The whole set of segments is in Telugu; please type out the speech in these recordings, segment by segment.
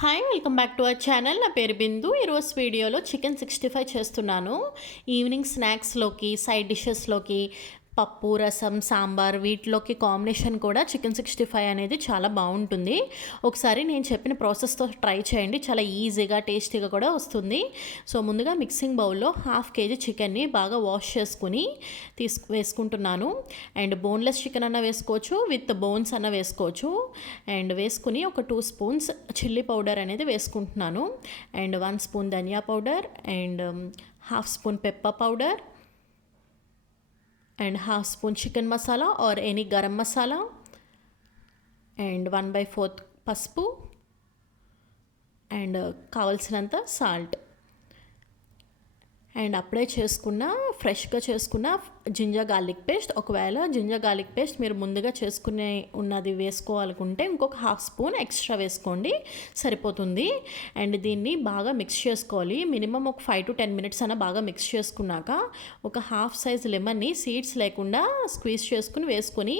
Hi welcome back to our channel. నా పేరు బిందు. ఈరోజు వీడియోలో చికెన్ 65 చేస్తున్నాను. ఈవినింగ్ స్నాక్స్లోకి, సైడ్ డిషెస్లోకి, పప్పు, రసం, సాంబార్ వీటిలోకి కాంబినేషన్ కూడా చికెన్ 65 అనేది చాలా బాగుంటుంది. ఒకసారి నేను చెప్పిన ప్రాసెస్తో ట్రై చేయండి. చాలా ఈజీగా, టేస్టీగా కూడా వస్తుంది. సో ముందుగా మిక్సింగ్ బౌల్లో 1/2 kg చికెన్ని బాగా వాష్ చేసుకుని వేసుకుంటున్నాను. అండ్ బోన్లెస్ చికెన్ అన్న వేసుకోవచ్చు, విత్ బోన్స్ అన్న వేసుకోవచ్చు. అండ్ వేసుకుని ఒక 2 స్పూన్స్ చిల్లీ పౌడర్ అనేది వేసుకుంటున్నాను. అండ్ 1 స్పూన్ ధనియా powder, and 1/2 spoon pepper powder, and 1/2 spoon chicken masala or any garam masala, and 1/4 పసుపు, అండ్ కావలసినంత సాల్ట్, అండ్ అప్పుడే చేసుకున్న ఫ్రెష్గా చేసుకున్న జింజర్ గార్లిక్ పేస్ట్. ఒకవేళ జింజర్ గార్లిక్ పేస్ట్ మీరు ముందుగా చేసుకునే ఉన్నది వేసుకోవాలనుకుంటే ఇంకొక 1/2 స్పూన్ ఎక్స్ట్రా వేసుకోండి, సరిపోతుంది. అండ్ దీన్ని బాగా మిక్స్ చేసుకోవాలి. మినిమం ఒక 5 to 10 minutes అన్న బాగా మిక్స్ చేసుకున్నాక ఒక 1/2 size లెమన్ని సీడ్స్ లేకుండా స్క్వీజ్ చేసుకుని వేసుకొని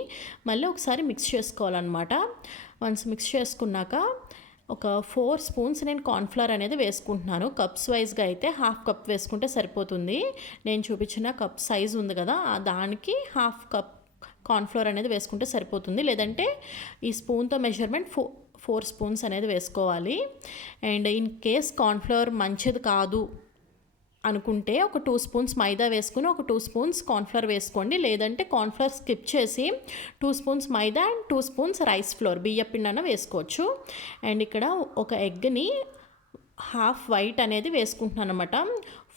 మళ్ళీ ఒకసారి మిక్స్ చేసుకోవాలన్నమాట. వన్స్ మిక్స్ చేసుకున్నాక ఒక 4 స్పూన్స్ నేను కార్న్ఫ్లవర్ అనేది వేసుకుంటున్నాను. కప్స్ వైజ్గా అయితే 1/2 కప్ వేసుకుంటే సరిపోతుంది. నేను చూపించిన కప్ సైజ్ ఉంది కదా, దానికి 1/2 కప్ కార్న్ఫ్లవర్ అనేది వేసుకుంటే సరిపోతుంది. లేదంటే ఈ స్పూన్తో మెజర్మెంట్ 4 స్పూన్స్ అనేది వేసుకోవాలి. అండ్ ఇన్ కేస్ కార్న్ఫ్లవర్ మంచిది కాదు అనుకుంటే ఒక 2 స్పూన్స్ మైదా వేసుకుని ఒక 2 స్పూన్స్ కార్న్ఫ్లవర్ వేసుకోండి. లేదంటే కార్న్ఫ్లవర్ స్కిప్ చేసి 2 spoons maida and 2 spoons rice flour, బియ్యపిండి అన్న వేసుకోవచ్చు. అండ్ ఇక్కడ ఒక ఎగ్ని 1/2 వైట్ అనేది వేసుకుంటున్నాను అనమాట.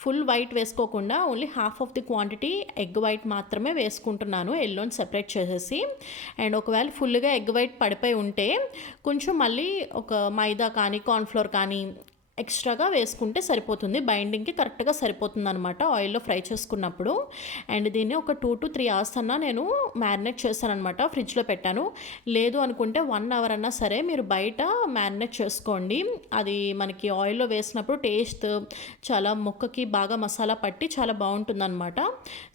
ఫుల్ వైట్ వేసుకోకుండా only 1/2 of the quantity egg white మాత్రమే వేసుకుంటున్నాను, ఎల్లోని సెపరేట్ చేసేసి. అండ్ ఒకవేళ ఫుల్గా ఎగ్ వైట్ పడిపోయి ఉంటే కొంచెం మళ్ళీ ఒక మైదా కానీ కార్న్ఫ్లోర్ కానీ ఎక్స్ట్రాగా వేసుకుంటే సరిపోతుంది. బైండింగ్కి కరెక్ట్గా సరిపోతుంది అనమాట ఆయిల్లో ఫ్రై చేసుకున్నప్పుడు. అండ్ దీన్ని ఒక 2 to 3 hours అన్నా నేను మ్యారినేట్ చేశాను అనమాట, ఫ్రిడ్జ్లో పెట్టాను. లేదు అనుకుంటే 1 hour అన్నా సరే మీరు బయట మ్యారినేట్ చేసుకోండి. అది మనకి ఆయిల్లో వేసినప్పుడు టేస్ట్ చాలా ముక్కకి బాగా మసాలా పట్టి చాలా బాగుంటుందన్నమాట.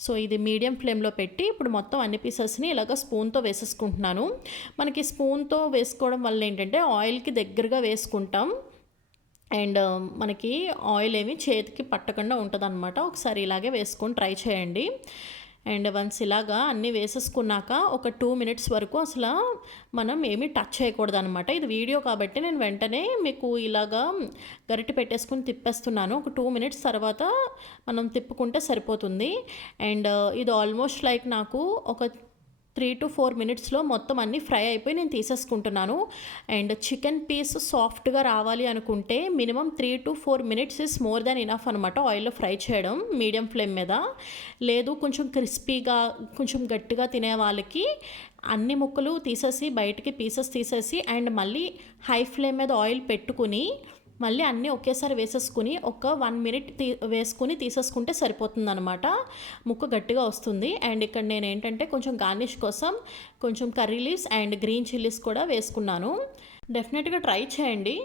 సో ఇది మీడియం ఫ్లేమ్లో పెట్టి ఇప్పుడు మొత్తం అన్ని పీసెస్ని ఇలాగ స్పూన్తో వేసేసుకుంటున్నాను. మనకి స్పూన్తో వేసుకోవడం వల్ల ఏంటంటే ఆయిల్కి దగ్గరగా వేసుకుంటాం అండ్ మనకి ఆయిల్ ఏమి చేతికి పట్టకుండా ఉంటుందన్నమాట. ఒకసారి ఇలాగే వేసుకొని ట్రై చేయండి. అండ్ వన్స్ ఇలాగా అన్నీ వేసేసుకున్నాక ఒక 2 minutes వరకు అసలు మనం ఏమీ టచ్ చేయకూడదు అనమాట. ఇది వీడియో కాబట్టి నేను వెంటనే మీకు ఇలాగా గరిటె పెట్టేసుకుని తిప్పేస్తున్నాను. ఒక 2 minutes తర్వాత మనం తిప్పుకుంటే సరిపోతుంది. అండ్ ఇది ఆల్మోస్ట్ లైక్ నాకు ఒక 3 to 4 minutesలో మొత్తం అన్నీ ఫ్రై అయిపోయి నేను తీసేసుకుంటున్నాను. అండ్ చికెన్ పీస్ సాఫ్ట్గా రావాలి అనుకుంటే minimum 3 to 4 minutes is more than enough అనమాట ఆయిల్లో ఫ్రై చేయడం మీడియం ఫ్లేమ్ మీద. లేదు కొంచెం క్రిస్పీగా కొంచెం గట్టిగా తినే వాళ్ళకి అన్ని ముక్కలు తీసేసి బయటికి పీసెస్ తీసేసి అండ్ మళ్ళీ హై ఫ్లేమ్ మీద ఆయిల్ పెట్టుకుని మళ్ళీ అన్నీ ఒకేసారి వేసేసుకుని ఒక 1 minute వేసుకుని తీసేసుకుంటే సరిపోతుందన్నమాట. ముక్క గట్టిగా వస్తుంది. అండ్ ఇక్కడ నేను ఏంటంటే కొంచెం గార్నిష్ కోసం కొంచెం curry leaves and green chillies కూడా వేసుకున్నాను. డెఫినెట్గా ట్రై చేయండి.